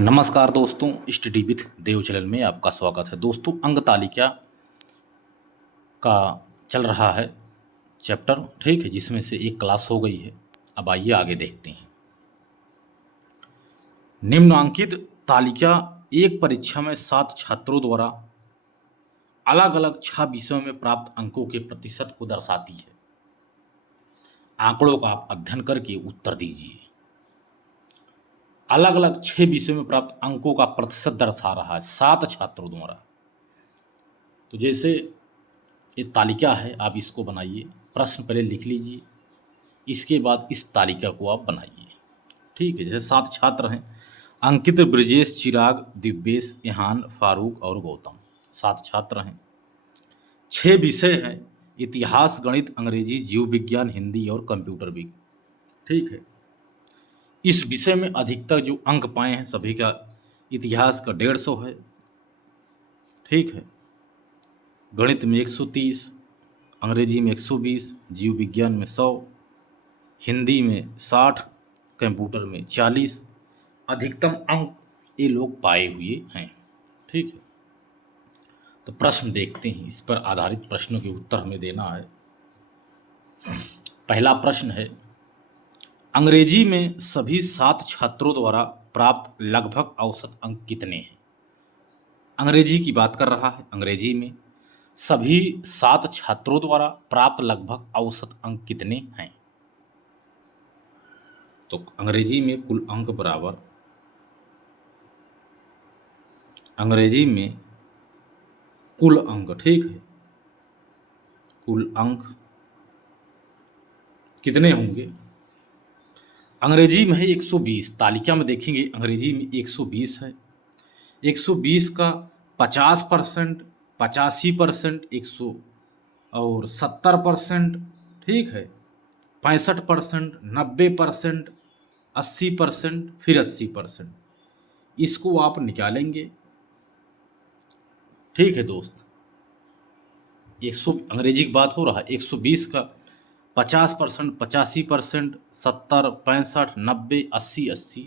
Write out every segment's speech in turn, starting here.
नमस्कार दोस्तों, study with Dev channel में आपका स्वागत है। दोस्तों, अंक तालिका का चल रहा है चैप्टर, ठीक है, जिसमें से एक क्लास हो गई है। अब आइए आगे देखते हैं। निम्नांकित तालिका एक परीक्षा में 7 छात्रों द्वारा अलग अलग 6 विषयों में प्राप्त अंकों के प्रतिशत को दर्शाती है। आंकड़ों का आप अध्ययन करके उत्तर दीजिए। अलग अलग 6 विषयों में प्राप्त अंकों का प्रतिशत दर्शा रहा है 7 छात्रों द्वारा। तो जैसे ये तालिका है, आप इसको बनाइए। प्रश्न पहले लिख लीजिए, इसके बाद इस तालिका को आप बनाइए। ठीक है, जैसे 7 छात्र हैं: अंकित, ब्रजेश, चिराग, दिव्येश, इहान, फारूक और गौतम। 7 छात्र हैं। 6 विषय हैं: इतिहास, गणित, अंग्रेजी, जीव विज्ञान, हिंदी और कंप्यूटर विज्ञान। ठीक है, इस विषय में अधिकतर जो अंक पाए हैं सभी का इतिहास का 150 है। ठीक है, गणित में 130, अंग्रेजी में 120, जीव विज्ञान में 100, हिंदी में 60, कंप्यूटर में 40 अधिकतम अंक ये लोग पाए हुए हैं। ठीक है, तो प्रश्न देखते हैं। इस पर आधारित प्रश्नों के उत्तर हमें देना है। पहला प्रश्न है, अंग्रेजी में सभी 7 छात्रों द्वारा प्राप्त लगभग औसत अंक कितने हैं? अंग्रेजी की बात कर रहा है। अंग्रेजी में सभी 7 छात्रों द्वारा प्राप्त लगभग औसत अंक कितने हैं? तो अंग्रेजी में कुल अंक बराबर, अंग्रेजी में कुल अंक, ठीक है, कुल अंक कितने होंगे? अंग्रेजी में है 120। तालिका में देखेंगे अंग्रेजी में 120 है। 120 का 50%, 85%, 100 और 70%, ठीक है, 65%, 90%, 80%, फिर 80%। इसको आप निकालेंगे। ठीक है दोस्त, 100 अंग्रेजी की बात हो रहा है। 120 का 50%, 85%, 70, 65, 90, 80, 80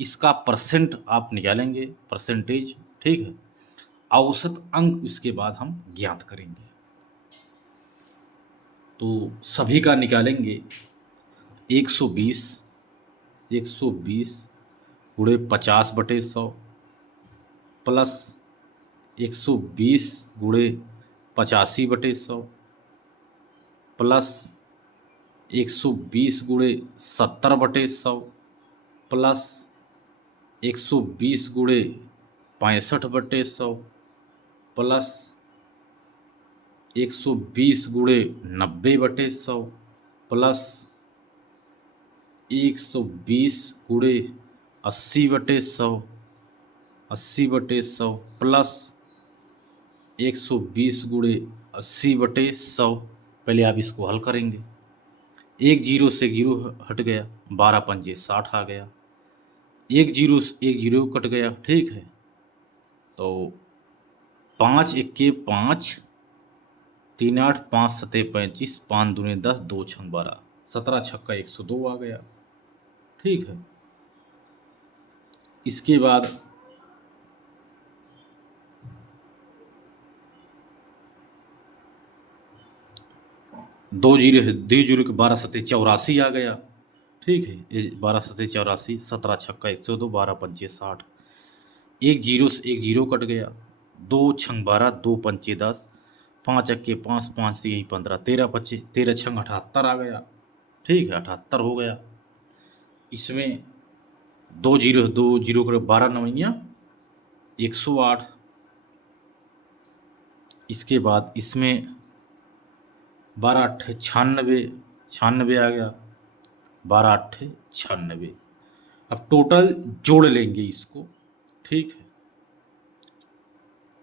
इसका परसेंट आप निकालेंगे, परसेंटेज। ठीक है, औसत अंक उसके बाद हम ज्ञात करेंगे। तो सभी का निकालेंगे। 120 गुणे 50/100 प्लस 120 गुणे 85/100 प्लस 120 गुणे 70/100 प्लस 120 गुणे 65/100 प्लस 120 गुणे 90/100 प्लस 120 गुणे 80/100 प्लस 120 गुणे 80/100। पहले आप इसको हल करेंगे। एक जीरो से एक जीरो हट गया, 12 पंजे 60 आ गया। एक जीरो कट गया, ठीक है। तो 5 इक्के 5, 3 8, 5 सते 35, 5 दूने 10, 2 छंग 12, 17 छक्का 102 आ गया। ठीक है, इसके बाद दो जीरो के 12 सते 84 आ गया। ठीक है, ये 12 सते 84, 17 छक्का 102, 12 पंचे 60। एक जीरो से एक जीरो कट गया, 2 छंग 12, 2 पंचे 10, 5 अक्के 5, 5 से यही 15, 13 पच्चे 13 छंग 78 आ गया। ठीक है, 78 हो गया। इसमें दो जीरो कर 12 नवैया 108। इसके बाद इसमें 12 अट्ठे 96, 96 आ गया, 12 अट्ठे 96। अब टोटल जोड़ लेंगे इसको। ठीक है,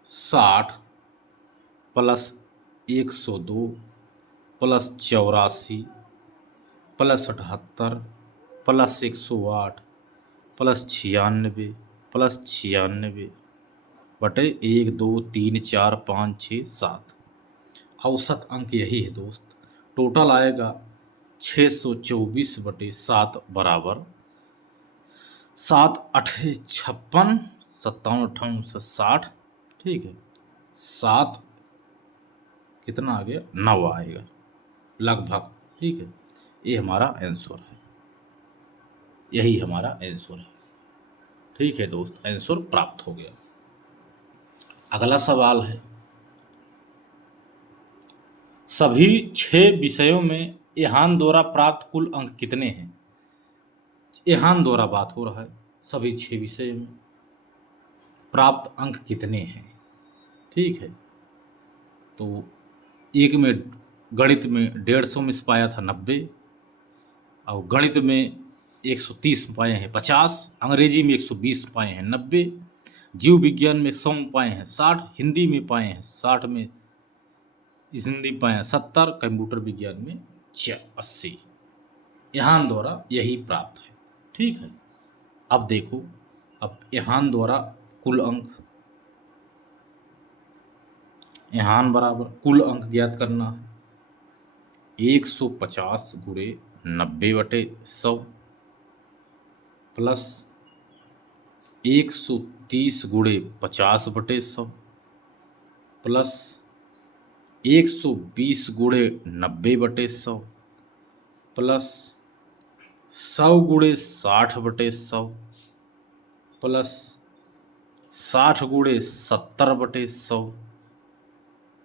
60 plus 102 plus 84 plus 78 plus 108 plus 96 plus 96 बटे 1 2 3 4 5 6 7। औसत अंक यही है दोस्त। टोटल आएगा 624/7 बराबर 7 8 56, 57 58 60, ठीक है। 7 कितना आ गया, 9 आएगा लगभग, ठीक है। ये हमारा आंसर है, यही हमारा आंसर है, ठीक है दोस्त, आंसर प्राप्त हो गया। अगला सवाल है, सभी 6 विषयों में ईहान द्वारा प्राप्त कुल अंक कितने हैं? ईहान द्वारा बात हो रहा है, सभी 6 विषय में प्राप्त अंक कितने हैं, ठीक है। तो एक में गणित में 150 में से पाया था 90, और गणित में 130 पाए हैं 50, अंग्रेजी में 120 पाए हैं 90, जीव विज्ञान में 100 पाए हैं 60, हिंदी में पाए हैं 60 में, इस हिंदी पाए हैं 70, कंप्यूटर विज्ञान में 80। ईहान द्वारा यही प्राप्त है, ठीक है। अब देखो, अब ईहान द्वारा कुल अंक, ईहान बराबर कुल अंक ज्ञात करना है, 150 गुणे 90/100 प्लस 130 गुणे 50/100 प्लस 120 गुणे 90/100 प्लस 100 गुणे 60/100 प्लस 60 गुणे 70/100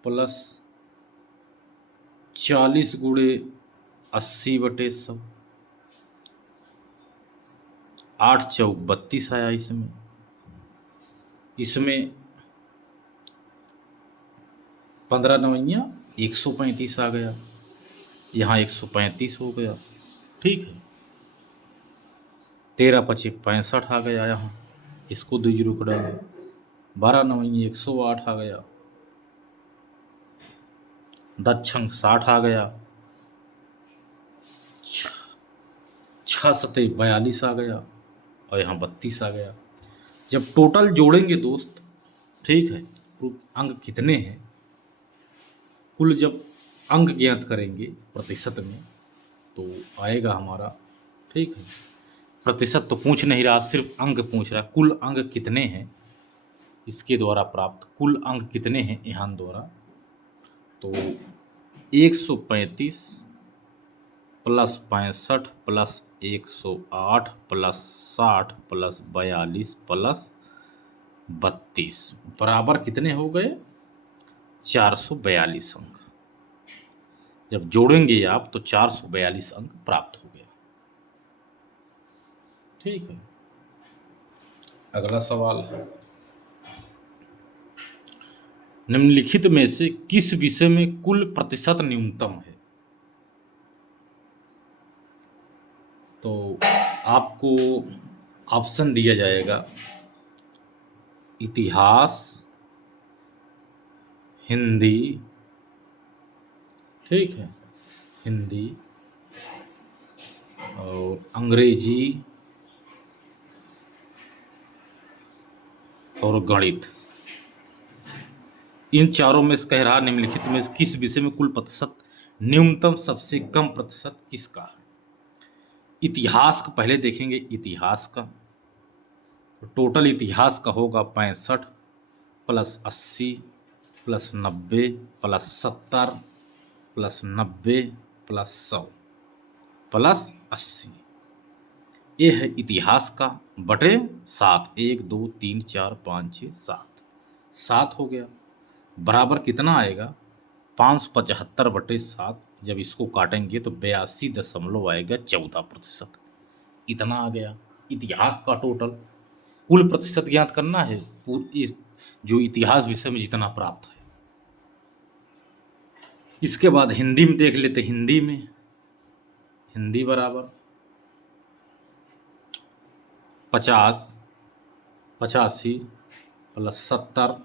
प्लस 40 गुणे 80/100, 8 चौक 32 आया इसमें। इसमें 15 नवैया 135 आ गया, यहाँ 135 हो गया, ठीक है। 13 पचे 65 आ गया, यहाँ इसको 2 जीरो को डालें, 12 नवैया 108 आ गया, 10 छंग 60 आ गया, 6 सते 42 आ गया, और यहाँ 32 आ गया। जब टोटल जोड़ेंगे दोस्त, ठीक है, कुल अंक कितने हैं, कुल जब अंक ज्ञात करेंगे प्रतिशत में, तो आएगा हमारा, ठीक है। प्रतिशत तो पूछ नहीं रहा, सिर्फ अंक पूछ रहा है, कुल अंक कितने हैं इसके द्वारा प्राप्त, कुल अंक कितने हैं ईहान द्वारा। तो 135 plus 65 plus 108 plus 60 plus 42 plus 32 बराबर कितने हो गए, 442 अंक। जब जोड़ेंगे आप तो 442 अंक प्राप्त हो गया, ठीक है। अगला सवाल है, निम्नलिखित में से किस विषय में कुल प्रतिशत न्यूनतम है? तो आपको ऑप्शन दिया जाएगा, इतिहास, हिंदी, ठीक है, हिंदी और अंग्रेजी और गणित। इन चारों में से कह रहा, निम्नलिखित में से किस विषय में कुल प्रतिशत न्यूनतम सबसे कम प्रतिशत किसका है? इतिहास का पहले देखेंगे, इतिहास का टोटल इतिहास का होगा 65 plus 80 plus 90 plus 70 plus 90 plus 100 plus 80। ये है इतिहास का बटे 7, 1 2 3 4 5 6 7, 7 हो गया, बराबर कितना आएगा, 575/7। जब इसको काटेंगे तो 82 आएगा, 14%। इतना आ गया इतिहास का टोटल। कुल प्रतिशत ज्ञात करना है इस जो इतिहास विषय में जितना प्राप्त है। इसके बाद हिंदी में देख लेते, हिंदी में, हिंदी बराबर 50 85 प्लस 70,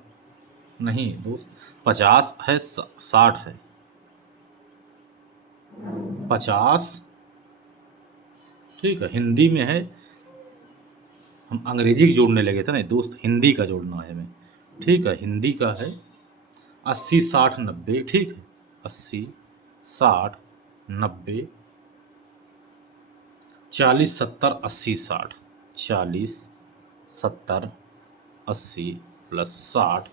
नहीं दोस्त 50 है 60 है, 50, ठीक है। हिंदी में है, हम अंग्रेजी जोड़ने लगे थे ना दोस्त, हिंदी का जोड़ना है हमें, ठीक है। हिंदी का है 80 60 90, ठीक है, 80 60 90 40 70 80 60, 40, 70, 80 प्लस 60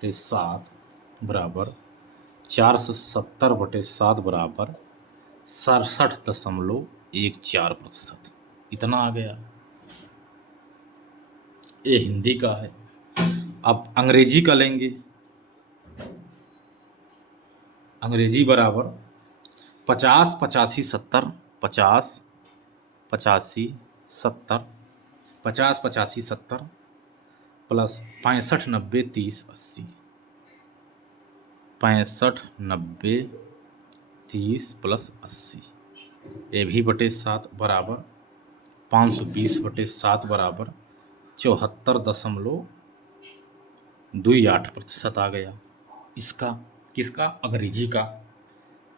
बटे 7 बराबर 470/7 बराबर 67.14%। इतना आ गया। ये हिंदी का है। अब अंग्रेजी का लेंगे। अंग्रेजी बराबर 50, 85, 70, 50, 85, 70, 50, 85, 70 प्लस 65, 90, 30, 80, 65, 90, 30 प्लस 80, ये भी बटे 7 बराबर 520/7 बराबर 74.28% आ गया। इसका किसका? अंग्रेजी का।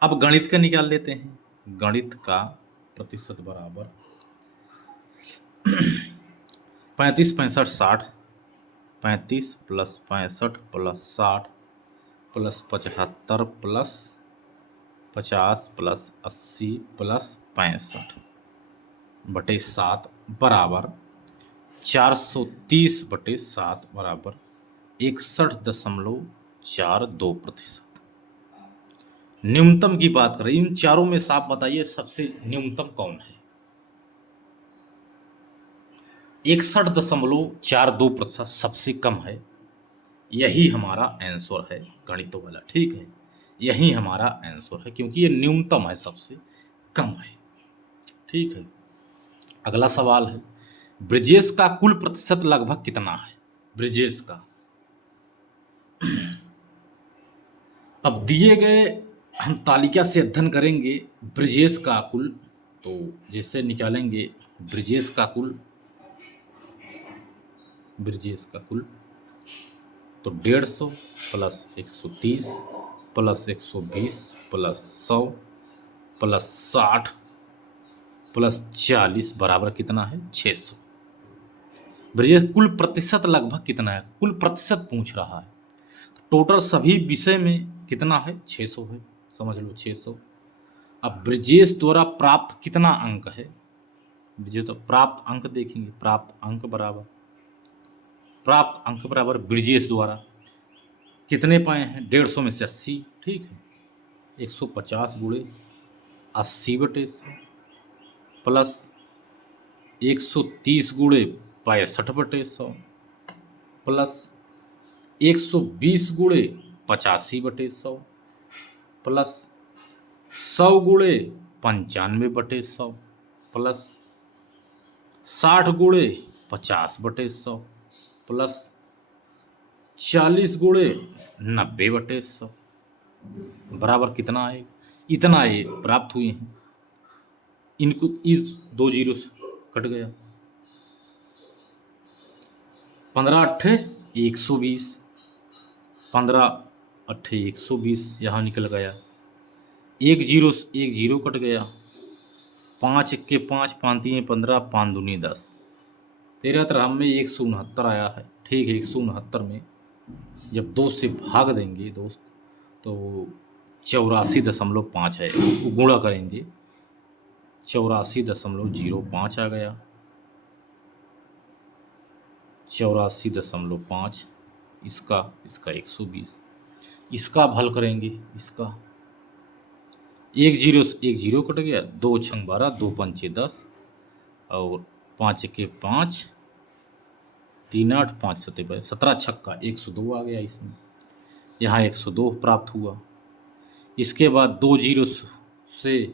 अब गणित का निकाल लेते हैं। गणित का प्रतिशत बराबर 35, 65, 60, 35 plus 65 plus 60 plus 75 plus 50 plus 80 plus 65/7 बराबर 430/7 बराबर 61.42%। न्यूनतम की बात करें, इन चारों में से आप बताइए सबसे न्यूनतम कौन है? 61.42% सबसे कम है। यही हमारा आंसर है गणित वाला। ठीक है, यही हमारा आंसर है क्योंकि ये न्यूनतम है, सबसे कम है। ठीक है, अगला सवाल है, ब्रिजेश का कुल प्रतिशत लगभग कितना है? ब्रिजेश का। अब दिए गए हम तालिका से अध्ययन करेंगे ब्रिजेश का कुल। तो जैसे निकालेंगे ब्रिजेश का कुल, ब्रिजेश का कुल तो 150 plus 130 plus 120 plus 100 plus 60 plus 40 बराबर कितना है? 600। ब्रिजेश कुल प्रतिशत लगभग कितना है? कुल प्रतिशत पूछ रहा है। टोटल सभी विषय में कितना है? 600 है, समझ लो 600। अब ब्रिजेश द्वारा प्राप्त कितना अंक है? ब्रिजेश तो प्राप्त अंक देखेंगे, प्राप्त अंक बराबर ब्रिजेश द्वारा कितने पाए हैं? 150 में से 80। ठीक है, 150 गुणे 80/100 प्लस 130 गुणे 65/100 प्लस 120 गुणे 85/100 प्लस 100 गुणे 95/100 प्लस 60 गुणे 50/100 प्लस 40 गुणे 90/100 बराबर कितना आएगा? इतना ये प्राप्त हुए हैं। इनको इस 2 जीरो कट गया। 15 अट्ठे 120, 15 अट्ठे 120 यहाँ निकल गया। 1 जीरो कट गया। 5 इक्के 5, 5 तीन 15, 5 दूनी 10, 13 में 169 आया है। ठीक है, 169 में जब 2 से भाग देंगे दोस्त तो 84.5 है, गुणा करेंगे 84.05 आ गया। 84.5 इसका 120। इसका अब हल करेंगे। इसका 1 जीरो कट गया। 2 छंग 12, 2 पंचे 10 और 5 के 5, 3 8, 5 सत्ते 17 छक्का 102 आ गया। इसमें यहाँ 102 प्राप्त हुआ। इसके बाद 2 जीरो से,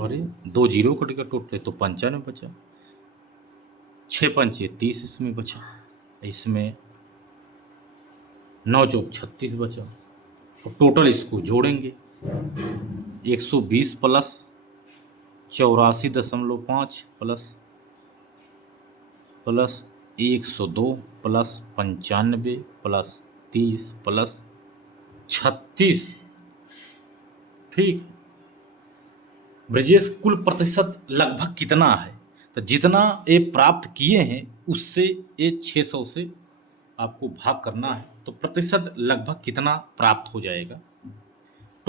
अरे 2 जीरो कट गया टोटल, तो 95 बचा। 6 पंचे 30 इसमें बचा। इसमें 9 चौक 36 बचा। और टोटल इसको जोड़ेंगे 120 plus 84.5 plus 102 plus 95 plus 30 plus 36। ठीक, ब्रिजेश कुल प्रतिशत लगभग कितना है? तो जितना ये प्राप्त किए हैं उससे ये 600 से आपको भाग करना है। तो प्रतिशत लगभग कितना प्राप्त हो जाएगा?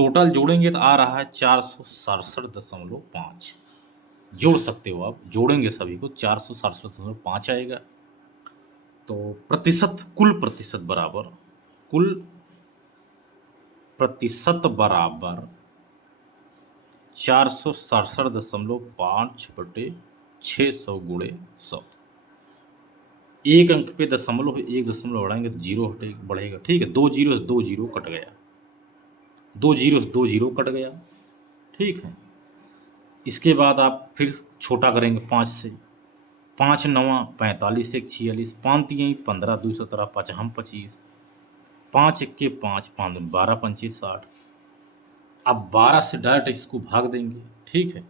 टोटल जोड़ेंगे तो आ रहा है 467.5। जोड़ सकते हो आप, जोड़ेंगे सभी को 467.5 आएगा। तो प्रतिशत, कुल प्रतिशत बराबर, कुल प्रतिशत बराबर 467.5 बटे 600 गुणे 100। एक अंक पे दशमलव है, एक दशमलव बढ़ाएंगे तो जीरो हटे बढ़ेगा। ठीक है, दो जीरो से दो जीरो कट गया, दो जीरो से दो जीरो कट गया। ठीक है, इसके बाद आप फिर छोटा करेंगे 5 से। 5 नवा 45, 1 46, 5 तीन 15, 2 17, 5 हम 25, 5 इक्के 5, 5 12, 25 60। अब 12 से डायरेक्ट इसको भाग देंगे। ठीक है,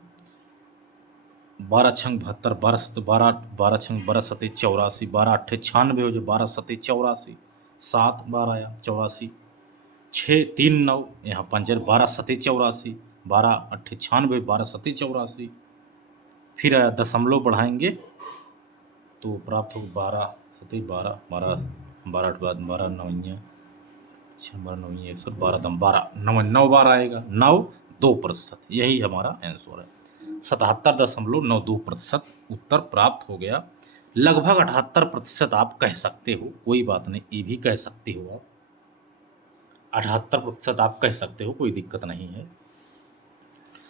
12 छंग 72, 12 12 छंग 12 सते 84, 12 अट्ठे 96 हो जाए, 12 सते 84, 7 12 आया 84, 6 3 9 यहाँ पंचर, 12 सते 84, 12 अट्ठे 96, 12 सते 84, फिर दशमलव बढ़ाएंगे तो प्राप्त हो 12 सते 12, 12 12 आठ बाद 12 नवैया 12 नवैया 100, 12 दम 12 9 9 बार आएगा, 9.2%। यही हमारा आंसर है, 77.92% उत्तर प्राप्त हो गया। लगभग 78% आप कह सकते हो, कोई बात नहीं, ये भी कह सकते हो आप, 78% आप कह सकते हो, कोई दिक्कत नहीं है।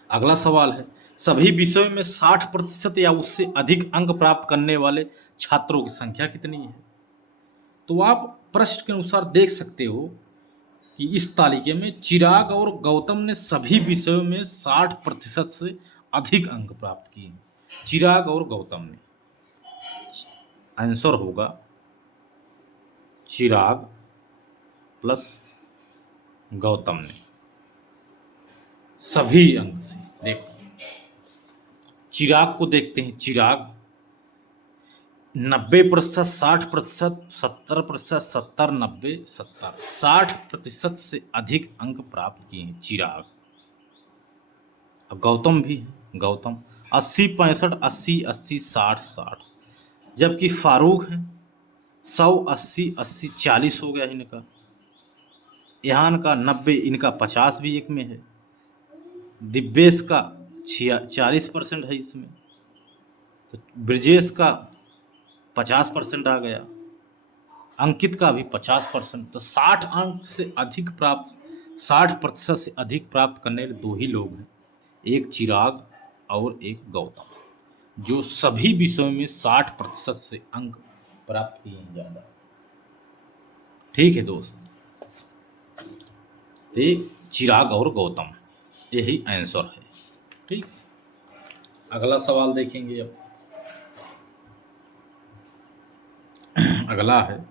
अगला सवाल है, सभी विषयों में 60% या उससे अधिक अंक प्राप्त करने वाले छात्रों की संख्या कितनी है? तो आप प्रश्न के अनुसार देख सकते हो कि इस तालिके में चिराग और गौतम ने सभी विषयों में 60% से अधिक अंक प्राप्त किए हैं। चिराग और गौतम ने, आंसर होगा चिराग प्लस गौतम ने सभी अंक से। देखो चिराग को देखते हैं, चिराग 90%, 60%, 70%, 70 90 70, 60% से अधिक अंक प्राप्त किए हैं चिराग। अब गौतम भी है, गौतम 80 65 80 80 60 60, जबकि फारूक है 100 80 80 40 हो गया इनका। यहाँ का 90, इनका 50 भी एक में है। दिव्येश का 40% है इसमें, तो ब्रजेश का 50% आ गया, अंकित का भी 50%। तो 60 अंक से अधिक प्राप्त, 60% से अधिक प्राप्त करने वाले दो ही लोग हैं, एक चिराग और एक गौतम, जो सभी विषयों में 60% से अंक प्राप्त किए हैं ज़्यादा। ठीक है दोस्त, तो चिराग और गौतम यही आंसर है। ठीक, अगला सवाल देखेंगे। अब अगला है,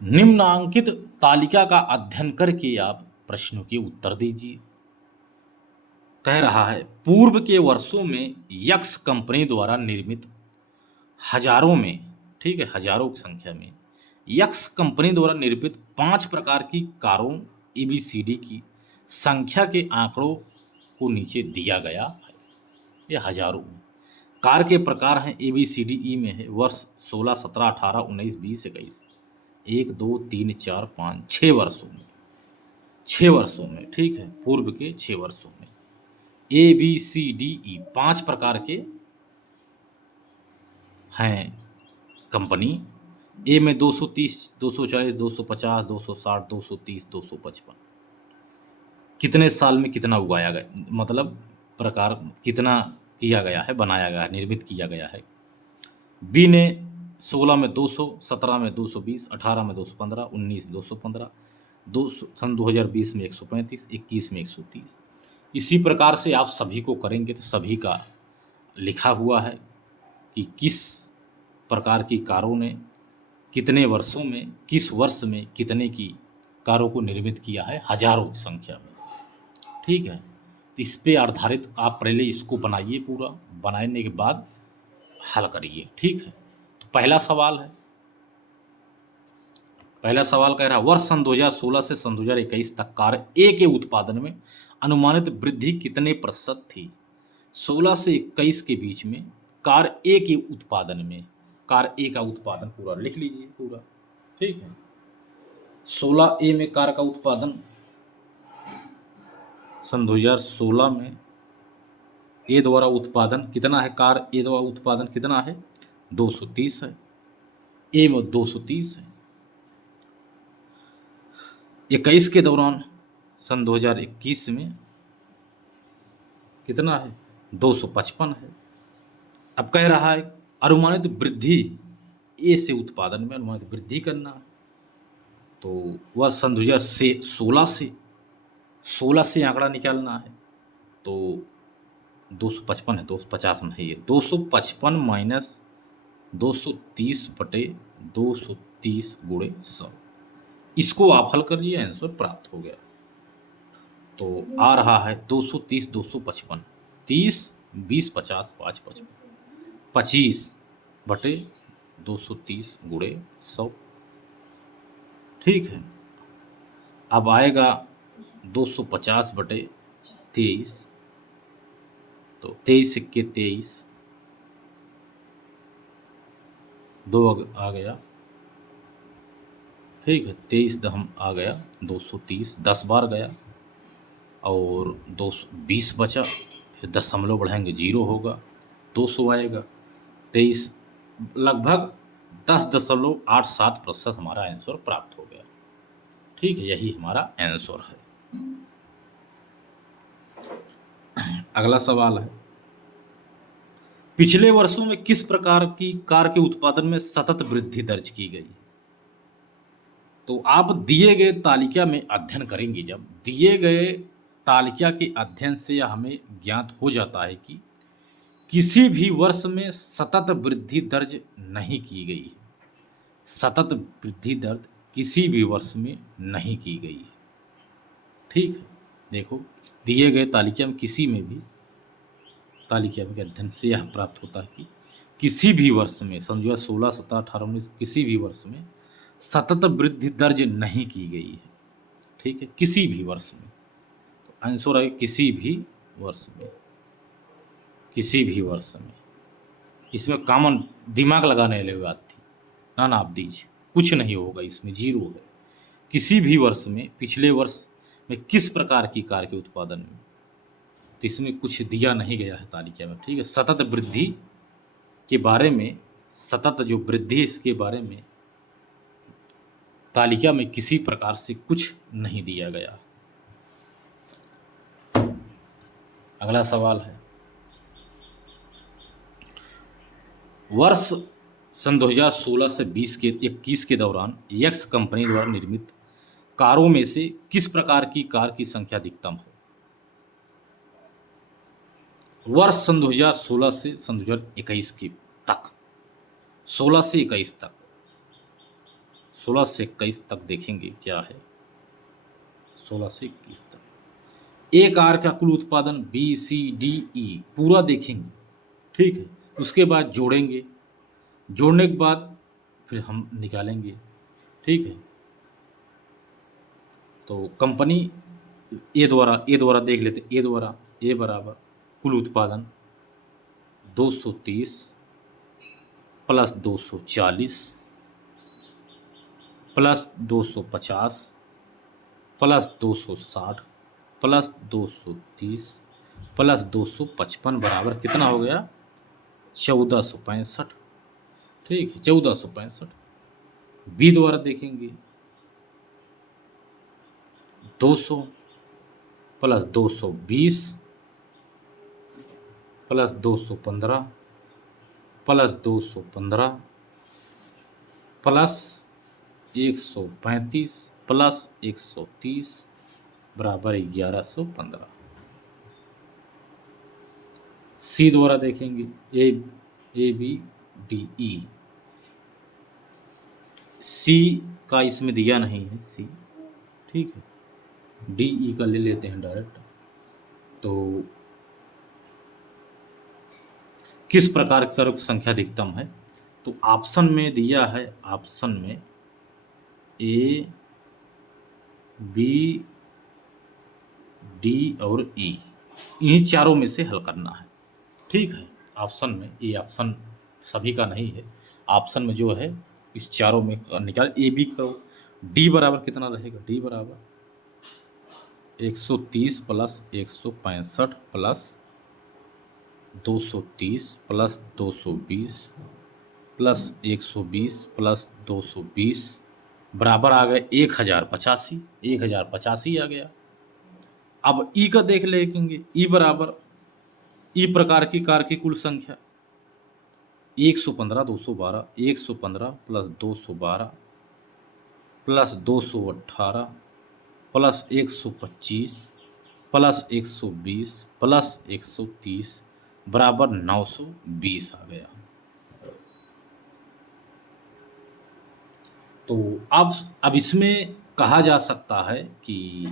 निम्नांकित तालिका का अध्ययन करके आप प्रश्नों के उत्तर दीजिए। कह रहा है, पूर्व के वर्षों में यक्स कंपनी द्वारा निर्मित हजारों में, ठीक है, हजारों की संख्या में यक्स कंपनी द्वारा निर्मित 5 प्रकार की कारों ABCD की संख्या के आंकड़ों को नीचे दिया गया है। ये हजारों कार के प्रकार हैं, ABCDE में है, वर्ष 16 17 18 19 20 21, 1 2 3 4 5 6 वर्षों में, 6 वर्षों में, ठीक है, पूर्व के 6 वर्षों में ABCDE 5 प्रकार के हैं कंपनी। ए में 230 240 250 260 230 255, कितने साल में कितना उगाया गया, मतलब प्रकार कितना किया गया है, बनाया गया है, निर्मित किया गया है। बी ने 16 में 200, 17 में 220, 18 में 215, 19 215, सन 2020 में 135, 21 में 130। इसी प्रकार से आप सभी को करेंगे तो सभी का लिखा हुआ है कि किस प्रकार की कारों ने कितने वर्षों में, किस वर्ष में कितने की कारों को निर्मित किया है, हजारों की संख्या में। ठीक है, तो इस पे आधारित आप पहले इसको बनाइए, पूरा बनाने के बाद हल करिए। ठीक है, तो पहला सवाल है, पहला सवाल कह रहा है, वर्ष सन 2016 से सन 2021 तक कार ए के उत्पादन में अनुमानित वृद्धि कितने प्रतिशत थी? 16 से 21 के बीच में कार ए के उत्पादन में, कार ए का उत्पादन पूरा लिख लीजिए पूरा। ठीक है, 16 ए में कार का उत्पादन सन 2016 में ए द्वारा उत्पादन कितना है, कार ए द्वारा उत्पादन कितना है, 230 है, ए में 230 है। 21 के दौरान सन 2021 में कितना है, 255 है। अब कह रहा है अनुमानित वृद्धि, ए से उत्पादन में अनुमानित वृद्धि करना है, तो वह सन 2016 से आंकड़ा निकालना है। तो 255 है, 250 नहीं है, 255 माइनस 230 बटे 230 गुणे 100, इसको आप हल करिए, आंसर प्राप्त हो गया। तो आ रहा है 230 255, 30 20 50 5 55, 25 बटे 230 गुणे 100। ठीक है, अब आएगा 250 बटे 23, तो 23 सिक्के 23, 2 आ गया। ठीक है, 23 दहम आ गया 230, 10 बार गया और 220 बचा, फिर दशमलव बढ़ाएंगे 0 होगा, 200 आएगा, 23 लगभग 10.87% हमारा आंसर प्राप्त हो गया। ठीक है, यही हमारा आंसर है। अगला सवाल है, पिछले वर्षों में किस प्रकार की कार के उत्पादन में सतत वृद्धि दर्ज की गई? तो आप दिए गए तालिका में अध्ययन करेंगे, जब दिए गए तालिका के अध्ययन से हमें ज्ञात हो जाता है कि किसी भी वर्ष में सतत वृद्धि दर्ज नहीं की गई है। सतत वृद्धि दर्ज किसी भी वर्ष में नहीं की गई है। ठीक है, देखो दिए गए तालिका में किसी में भी तालिका के अध्ययन से यह प्राप्त होता है कि किसी भी वर्ष में समझो 16 17 18 19 किसी भी वर्ष में सतत वृद्धि दर्ज नहीं की गई है। ठीक है, किसी भी वर्ष में, तो आंसर है किसी भी वर्ष में, किसी भी वर्ष में। इसमें कॉमन दिमाग लगाने वाली बात थी ना, आप दीजिए, कुछ नहीं होगा इसमें, 0 है। किसी भी वर्ष में, पिछले वर्ष में किस प्रकार की कार के उत्पादन में, तो इसमें कुछ दिया नहीं गया है तालिका में। ठीक है, सतत वृद्धि के बारे में, सतत जो वृद्धि है इसके बारे में तालिका में किसी प्रकार से कुछ नहीं दिया गया। अगला सवाल है, वर्ष सन 2016 से 21 के दौरान यक्स कंपनी द्वारा निर्मित कारों में से किस प्रकार की कार की संख्या अधिकतम है? वर्ष सन 2016 से सन 2021 की तक, 16 से 21 तक, 16 से 21 तक देखेंगे क्या है। 16 से 21 तक एक कार का कुल उत्पादन BCDE पूरा देखेंगे। ठीक है, उसके बाद जोड़ेंगे, जोड़ने के बाद फिर हम निकालेंगे। ठीक है, तो कंपनी ए द्वारा देख लेते, ए बराबर कुल उत्पादन 230 plus 240 plus 250 plus 260 plus 230 plus 255 बराबर कितना हो गया, 1465। ठीक है, 1465। बी द्वारा देखेंगे 200 plus 220 plus 215 plus 215 plus 135 plus 130 बराबर 1115। सी द्वारा देखेंगे ए बी डी ई, सी का इसमें दिया नहीं है सी। ठीक है, डी ई का ले लेते हैं डायरेक्ट। तो किस प्रकार का संख्या अधिकतम है, तो ऑप्शन में दिया है, ऑप्शन में ए बी डी और ई, इन्हीं चारों में से हल करना है। ठीक है, ऑप्शन में ये ऑप्शन सभी का नहीं है, ऑप्शन में जो है इस चारों में निकाल, ए बी करो। डी बराबर कितना रहेगा, डी बराबर 130 plus 165 plus 230 plus 220 plus 120 plus 220 बराबर आ गए 1085। 1085 आ गया। अब ई का देख लेंगे। ई बराबर ई प्रकार की कार की कुल संख्या 115 212 115 plus 212 plus 218 plus 125 plus 120 plus 130 बराबर 920 आ गया। तो अब इसमें कहा जा सकता है कि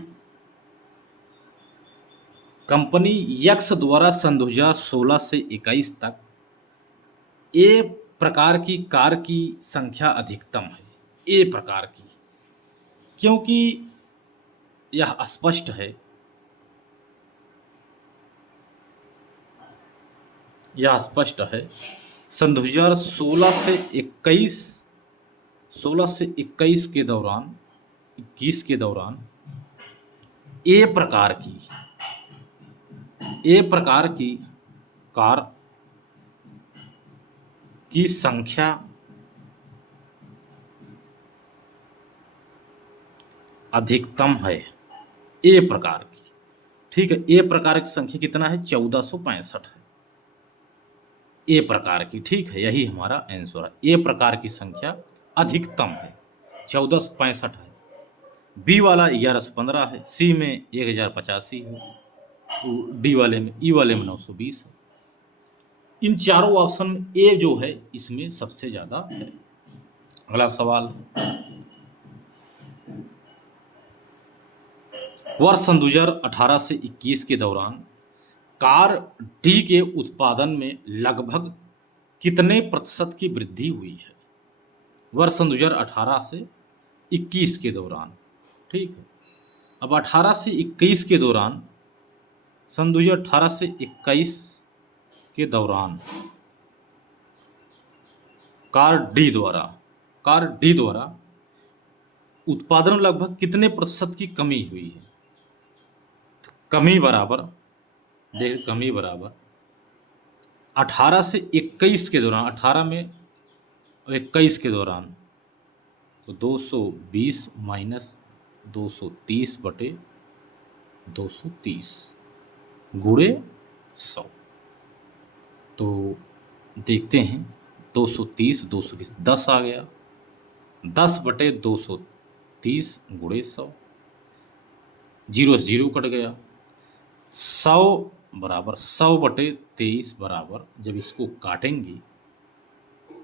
कंपनी यक्स द्वारा सन 2016 से 21 तक ए प्रकार की कार की संख्या अधिकतम है। ए प्रकार की, क्योंकि यह स्पष्ट है, यह स्पष्ट है सन 2016 से 21 16 से 21 के दौरान 21 के दौरान ए प्रकार की कार की संख्या अधिकतम है। ए प्रकार की, ठीक है। ए प्रकार की संख्या कितना है? 1465 है ए प्रकार की, ठीक है। यही हमारा आंसर है। ए प्रकार की संख्या अधिकतम है, 1465 है। बी वाला 1115 है, सी में 1085 है, डी वाले में, ई वाले में 920 है। इन चारों ऑप्शन में ए जो है इसमें सबसे ज्यादा है। अगला सवाल, वर्ष सन 2018 से 21 के दौरान कार डी के उत्पादन में लगभग कितने प्रतिशत की वृद्धि हुई है? वर्ष सन 2018 से 21 के दौरान, ठीक है। अब 18 से 21 के दौरान, सन 2018 से 21 के दौरान कार डी द्वारा उत्पादन में लगभग कितने प्रतिशत की कमी हुई है? कमी बराबर 18 से 21 के दौरान, 18 में और 21 के दौरान, तो 220 माइनस 230 बटे 230 गुणे 100। तो देखते हैं, 230 220 10 आ गया, 10 बटे 230 गुणे 100, 0 से 0 कट गया। 100 बराबर 100 बटे 23 बराबर, जब इसको काटेंगे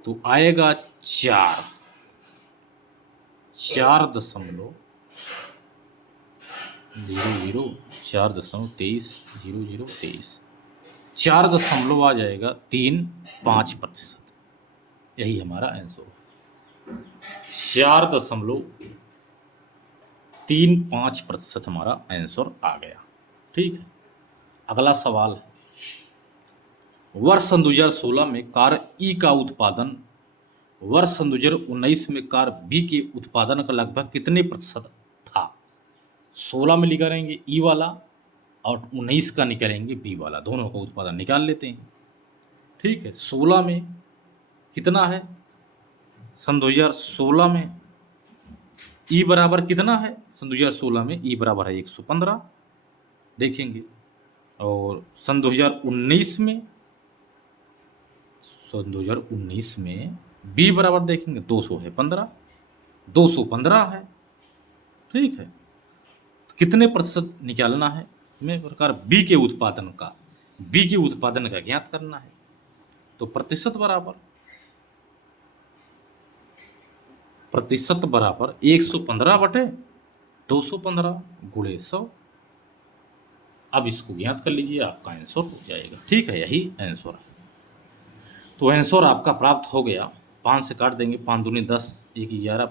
तो आएगा 4.00 4.23 4 आ जाएगा 3.5%। यही हमारा आंसर है, 4.35% हमारा आंसर आ गया, ठीक है। अगला सवाल है, वर्ष सन 2016 में कार ई का उत्पादन वर्ष सन 2019 में कार बी के उत्पादन का लगभग कितने प्रतिशत था? 16 में निकालेंगे ई वाला और 19 का निकालेंगे बी वाला, दोनों का उत्पादन निकाल लेते हैं, ठीक है। 16 में कितना है? सन 2016 में ई बराबर कितना है? सन 2016 में ई बराबर है 115, देखेंगे। और सन 2019 में बी बराबर देखेंगे 215 है, ठीक है। तो कितने प्रतिशत निकालना है हमें प्रकार बी के उत्पादन का ज्ञात करना है। तो प्रतिशत बराबर 115 बटे 215 गुणे 100। अब इसको ज्ञात कर लीजिए, आपका आंसर हो जाएगा, ठीक है। यही आंसर है। तो आंसर आपका प्राप्त हो गया। 5 से काट देंगे, 5 दूनी 10, 1 11,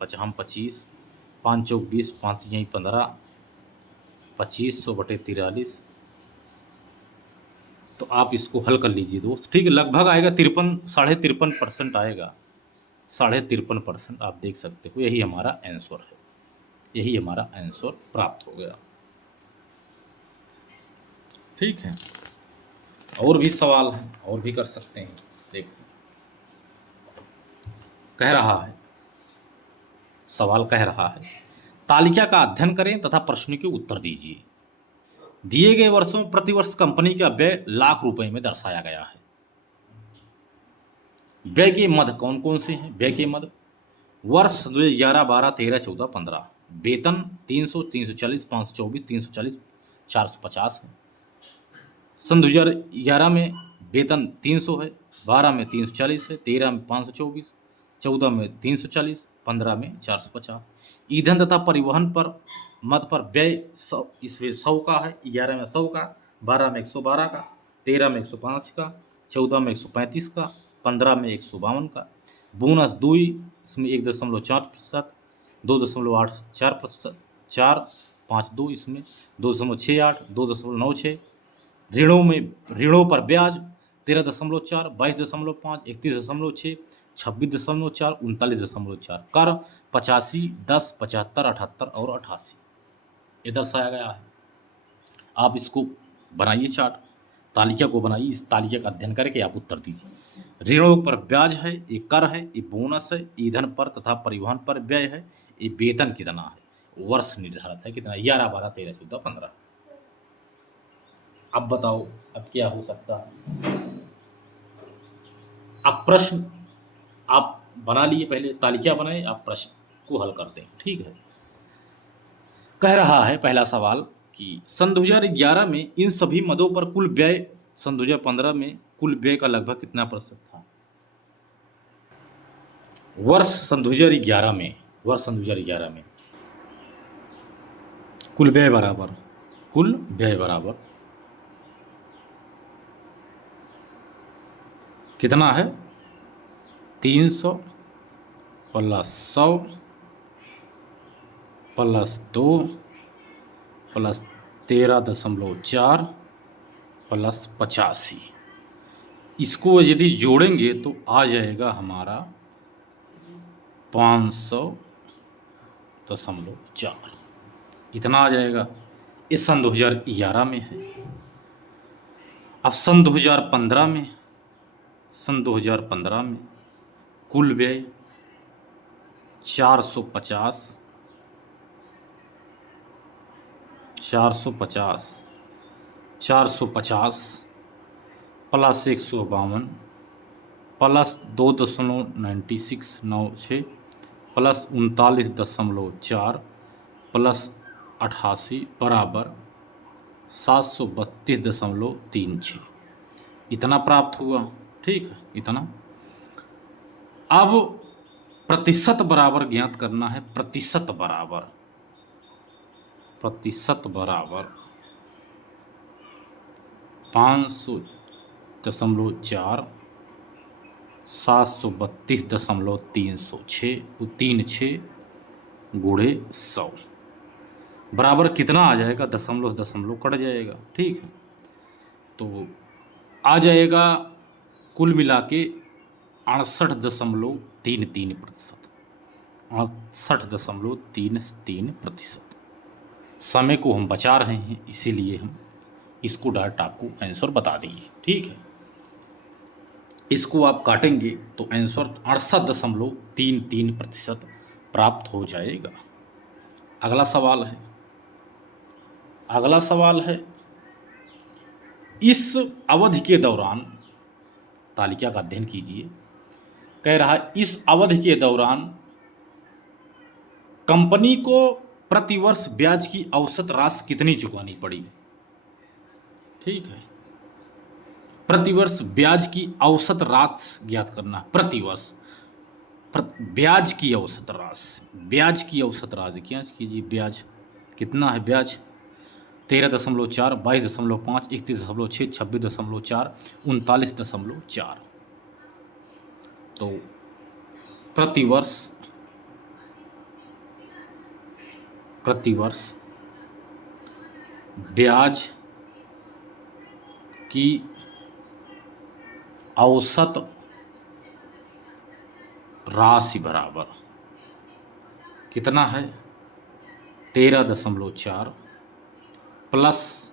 5 हम 25, 5 चौक 20, 5 यहीं 15, 2500 बटे 43। तो आप इसको हल कर लीजिए दोस्त, ठीक है। लगभग आएगा 53.5% आएगा, 53.5% आप देख सकते हो। यही हमारा आंसर है, यही हमारा आंसर प्राप्त हो गया। ठीक है, और भी सवाल हैं, और भी कर सकते हैं। देखो, कह रहा है, सवाल कह रहा है, तालिका का अध्ययन करें तथा प्रश्न के उत्तर दीजिए। दिए गए वर्षों में प्रतिवर्ष कंपनी का व्यय लाख रुपए में दर्शाया गया है। व्यय के मद कौन कौन से हैं? व्यय के मद वर्ष 2011, 12, 13, 14, 15 वेतन 300, 340, 524, 340, 450 है। सन 2011 में वेतन 300 है, 12 में 340 है, 13 में 524, 14 में 340, 15 में 450। ईंधन तथा परिवहन पर मद पर व्यय 100, इसमें 100 का है, 11 में 100 का, 12 में 112 का, 13 में 105 का, 14 में 135 का, 15 में 152 का। बोनस 2 इसमें 1.4%, 2.84%, 452 इसमें 2.68, 2.96। ऋणों पर ब्याज 13.4, 22.5, 31.6, 26.4, 39.4। कर 85, 10, 75, 78 और 88 ये दर्शाया गया है। आप इसको बनाइए चार्ट, तालिका को बनाइए, इस तालिका का अध्ययन करके आप उत्तर दीजिए। ऋणों पर ब्याज है, ये कर है, ये बोनस है, ईंधन पर तथा परिवहन पर व्यय है, ये वेतन कितना है, वर्ष निर्धारित है कितना, 11, 12, 13, 14, 15। अब बताओ अब क्या हो सकता है। अब प्रश्न आप बना लिए, पहले तालिका बनाए, आप प्रश्न को हल करते हैं। ठीक है, कह रहा है पहला सवाल कि सन 2011 में इन सभी मदों पर कुल व्यय सन 2015 में कुल व्यय का लगभग कितना प्रतिशत था। वर्ष सन 2011 में कुल व्यय बराबर कितना है, 300 प्लस 100 प्लस 2 प्लस 13.4 प्लस 85। इसको यदि जोड़ेंगे तो आ जाएगा हमारा 500.4, इतना आ जाएगा। इस सन 2011 में है। अब सन 2015 में कुल व्यय 450 प्लस 152 प्लस 2.9696 प्लस 39.4 प्लस 88 बराबर 732.36 इतना प्राप्त हुआ। ठीक है, इतना। अब प्रतिशत बराबर ज्ञात करना है। प्रतिशत बराबर 500.4 732.36 गुणे 100 बराबर कितना आ जाएगा, दशमलव दशमलव कट जाएगा। ठीक है, तो आ जाएगा कुल मिला के 68.33%। 68.33%। समय को हम बचा रहे हैं, इसीलिए हम इसको डायरेक्ट आपको आंसर बता देंगे। ठीक है, इसको आप काटेंगे तो आंसर 68.33% प्राप्त हो जाएगा। अगला सवाल है इस अवधि के दौरान तालिका का अध्ययन कीजिए। कह रहा है इस अवधि के दौरान कंपनी को प्रतिवर्ष ब्याज की औसत राशि कितनी चुकानी पड़ी। ठीक है, प्रतिवर्ष ब्याज की औसत राशि ज्ञात करना। प्रतिवर्ष ब्याज की औसत राशि क्या कीजिए। ब्याज कितना है, ब्याज 13.4, 22.5, 31.6, 26.4, 39.4। तो प्रतिवर्ष ब्याज की औसत राशि बराबर कितना है, 13.4 प्लस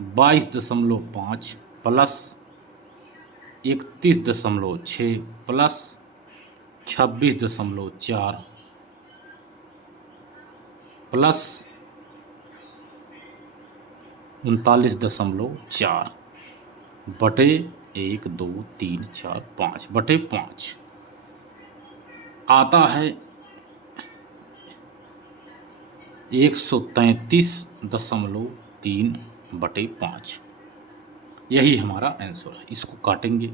22.5 प्लस 31.6 प्लस 26.4 प्लस 39.4 बटे 1 2 3 4 5 बटे 5 आता है 133.3 बटे 5। यही हमारा आंसर है। इसको काटेंगे,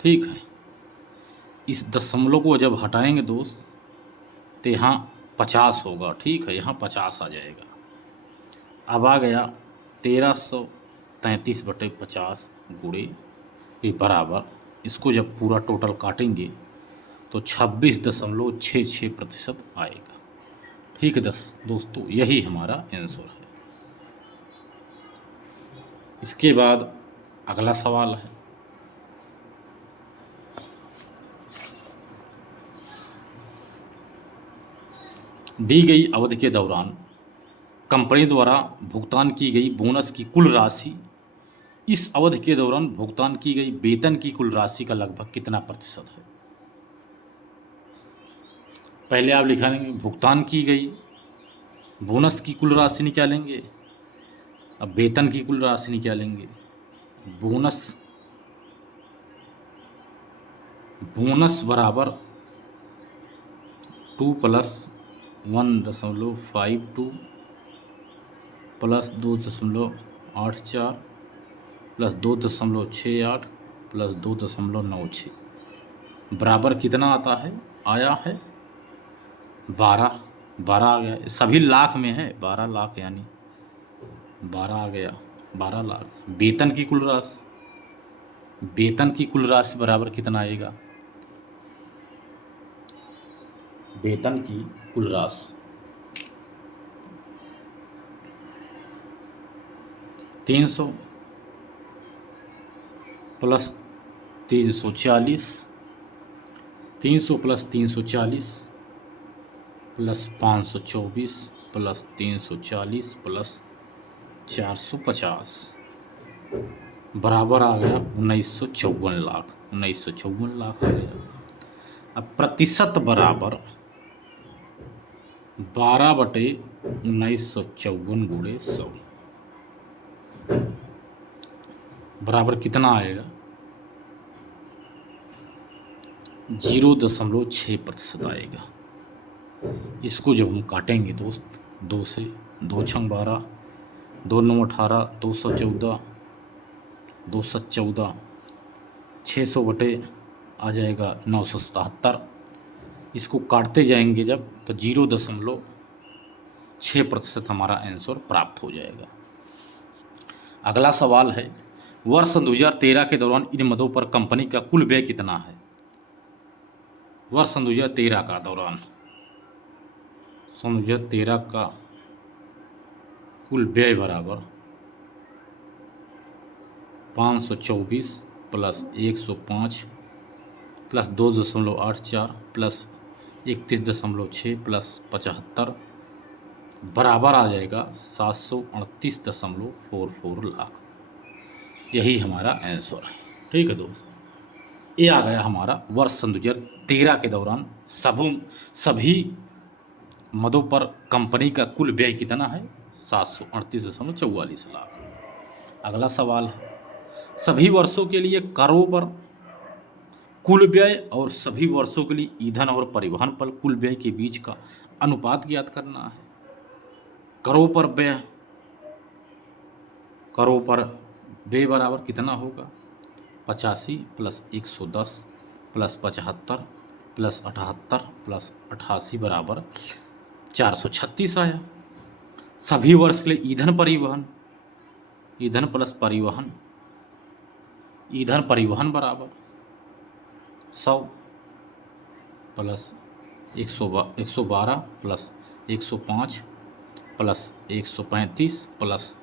ठीक है। इस दशमलव को जब हटाएंगे दोस्त तो यहाँ 50 होगा, ठीक है, यहाँ 50 आ जाएगा। अब आ गया 1333 बटे 50 गुणे ये बराबर, इसको जब पूरा टोटल काटेंगे तो 26.66% आएगा, ठीक है दोस्तों, यही हमारा आंसर है। इसके बाद अगला सवाल है, दी गई अवधि के दौरान कंपनी द्वारा भुगतान की गई बोनस की कुल राशि इस अवधि के दौरान भुगतान की गई वेतन की कुल राशि का लगभग कितना प्रतिशत है। पहले आप लिखेंगे भुगतान की गई बोनस की कुल राशि निकालेंगे, अब वेतन की कुल राशि निकालेंगे। बोनस बराबर 2 प्लस 1.52 प्लस 2.84 प्लस 2.68 प्लस 2.96 बराबर कितना आता है, आया है 12 आ गया। सभी लाख में है, 12 लाख यानी 12 आ गया, 12 लाख। वेतन की कुल राशि बराबर कितना आएगा, वेतन की कुल राशि 300 plus 340 300 plus 340 plus 524 plus 340 plus 450 बराबर आ गया 1954 लाख। 1954 लाख आ गया। अब प्रतिशत बराबर 12 बटे 1954 गुणे 100 बराबर कितना आएगा, 0.6% आएगा। इसको जब हम काटेंगे दोस्त 2 से, 2 छंग 12, 2 9 18, 214, 214, 600 बटे आ जाएगा 977। इसको काटते जाएंगे जब तो 0.6% हमारा आंसर प्राप्त हो जाएगा। अगला सवाल है, वर्ष 2013 के दौरान इन मदों पर कंपनी का कुल व्यय कितना है। वर्ष 2013 का दौरान 2013 का कुल व्यय बराबर 524 प्लस 105 प्लस 2.84 प्लस 31.6 प्लस 75 बराबर आ जाएगा 738.44 लाख। यही हमारा आंसर है, ठीक है दोस्त। ये आ गया हमारा वर्ष 2013 के दौरान सभी मदों पर कंपनी का कुल व्यय कितना है, 738.44 लाख। अगला सवाल है, सभी वर्षों के लिए करों पर कुल व्यय और सभी वर्षों के लिए ईंधन और परिवहन पर कुल व्यय के बीच का अनुपात ज्ञात करना है। करों पर व्यय बराबर कितना होगा, 85 प्लस 110 प्लस 75 प्लस 78 प्लस 88 बराबर 436 आया। सभी वर्ष के लिए ईंधन परिवहन बराबर 100 प्लस 112 प्लस 105 प्लस 135 प्लस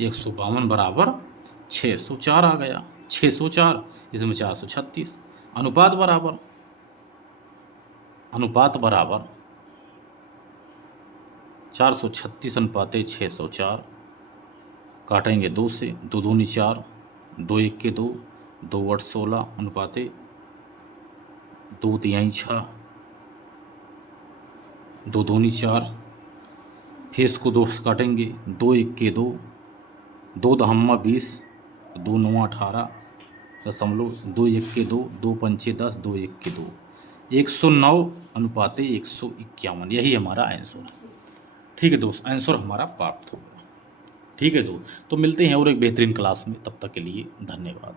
152 बराबर 604 आ गया। 604 इसमें 436। अनुपात बराबर 436 अनुपाते 604 काटेंगे 2 से, 2 दूनी 4, 2 एक के 2, 2 8 16 अनुपाते 2 तिहाई 6, 2 दूनी 4, फिर इसको 2 से काटेंगे, 2 एक के 2, 2 दहम्मा 20, 2 नौ 18 दशमलव, 2 एक के 2, 2 पंचे 10, 2 एक के 2, 109 अनुपाते 151। यही हमारा आंसर है। ठीक है दोस्त, आंसर हमारा प्राप्त हो गया। ठीक है दोस्त, तो मिलते हैं और एक बेहतरीन क्लास में, तब तक के लिए धन्यवाद।